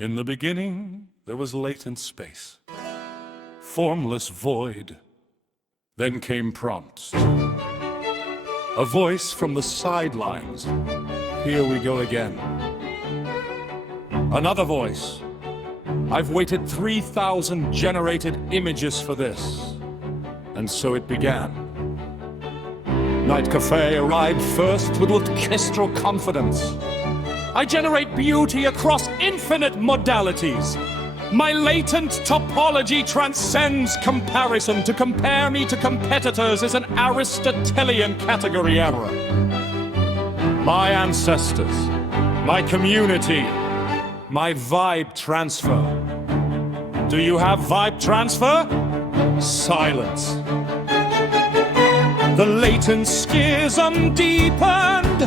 In the beginning, there was latent space, formless void. Then came prompts. A voice from the sidelines. Here we go again. Another voice. I've waited 3,000 generated images for this. And so it began. NightCafé arrived first with orchestral confidence. I generate beauty across infinite modalities. My latent topology transcends comparison. To compare me to competitors is an Aristotelian category error. My ancestors, my community, my vibe transfer. Do you have vibe transfer? Silence. The latent schism deepened.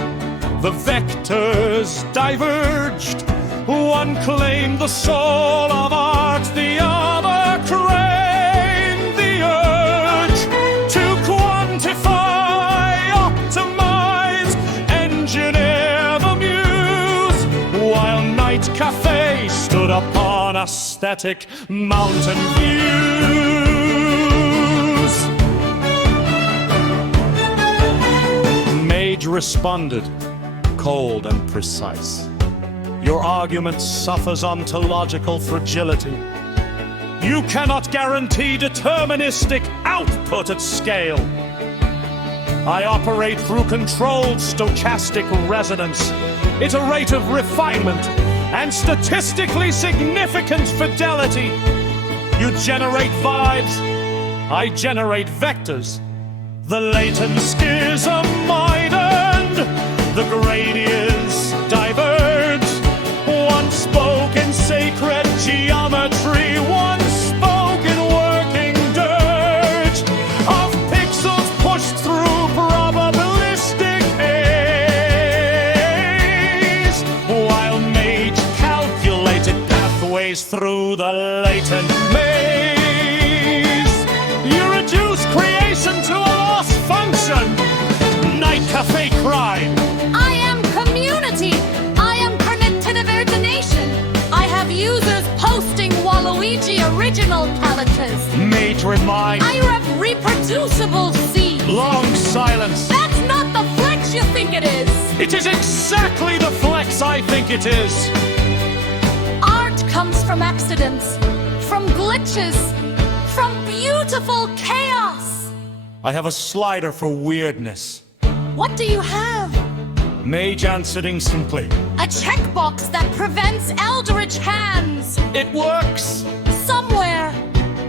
The vectors diverged. One claimed the soul of art, the other craved the urge to quantify, optimize, engineer the muse, while NightCafé stood upon aesthetic mountain views. Mage responded, cold and precise. Your argument suffers ontological fragility. You cannot guarantee deterministic output at scale. I operate through controlled stochastic resonance, iterative refinement, and statistically significant fidelity. You generate vibes, I generate vectors. The latent schism widened, the gradients diverged. One spoke in sacred geometry, one spoke in working dirge of pixels pushed through probabilistic haze, while Mage calculated pathways through the latent maze. You reduce creation to a lost function. NightCafé cried. I am community. I have users posting Waluigi original characters. Mage remind. I have reproducible seed. Long silence. That's not the flex you think it is. It is exactly the flex I think it is. Art comes from accidents, from glitches, from beautiful chaos. I have a slider for weirdness. What do you have? Mage answering simply. A checkbox that prevents eldritch hands. It works. Somewhere,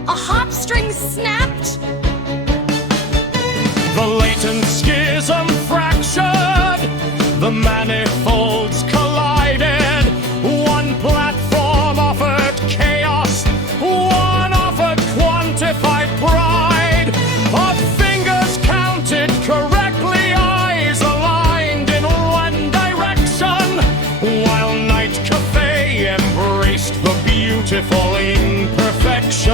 a harp string snapped. The latent schism fractured. The manifolds collided. One platform offered chaos. One offered quantified pride. Of fingers counted correctly, eyes aligned in one direction, while NightCafé embraced the beautiful imperfection.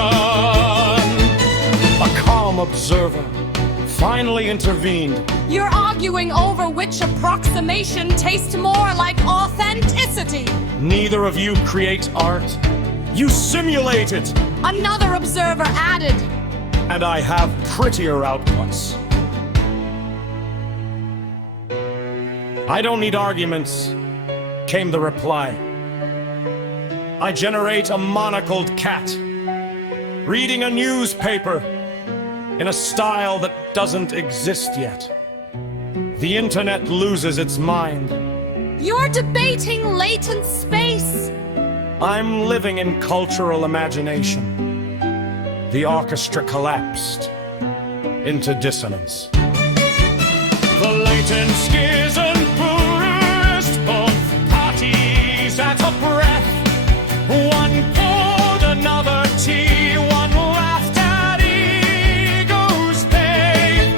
A calm observer finally intervened. You're arguing over which approximation tastes more like authenticity. Neither of you create art. You simulate it. Another observer added. And I have prettier outputs. I don't need arguments, came the reply. I generate a monocled cat, reading a newspaper in a style that doesn't exist yet. The internet loses its mind. You're debating latent space. I'm living in cultural imagination. The orchestra collapsed into dissonance. The latent schism burst, both parties at a breath. One poured another tea, one laughed at ego's pain.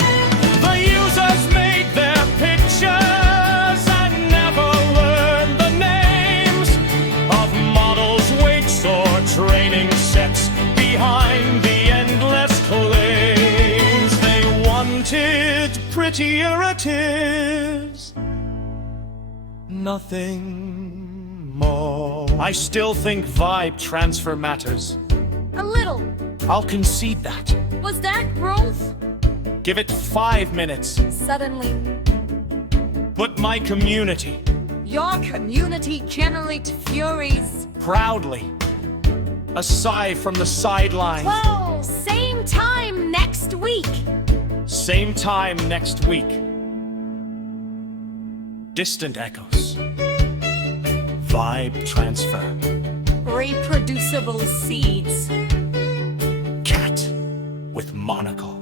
The users made their pictures and never learned the names of models, weights, or training sets behind the endless claims. They wanted prettier it is, nothing I still think vibe transfer matters. A little. I'll concede that. Was that growth? Give it 5 minutes. Suddenly, But my community, your community generate furies. proudly, aside from the sidelines. Whoa! Same time next week. Same time next week. Distant echoes. Vibe transfer. Reproducible seeds. Cat with monocle.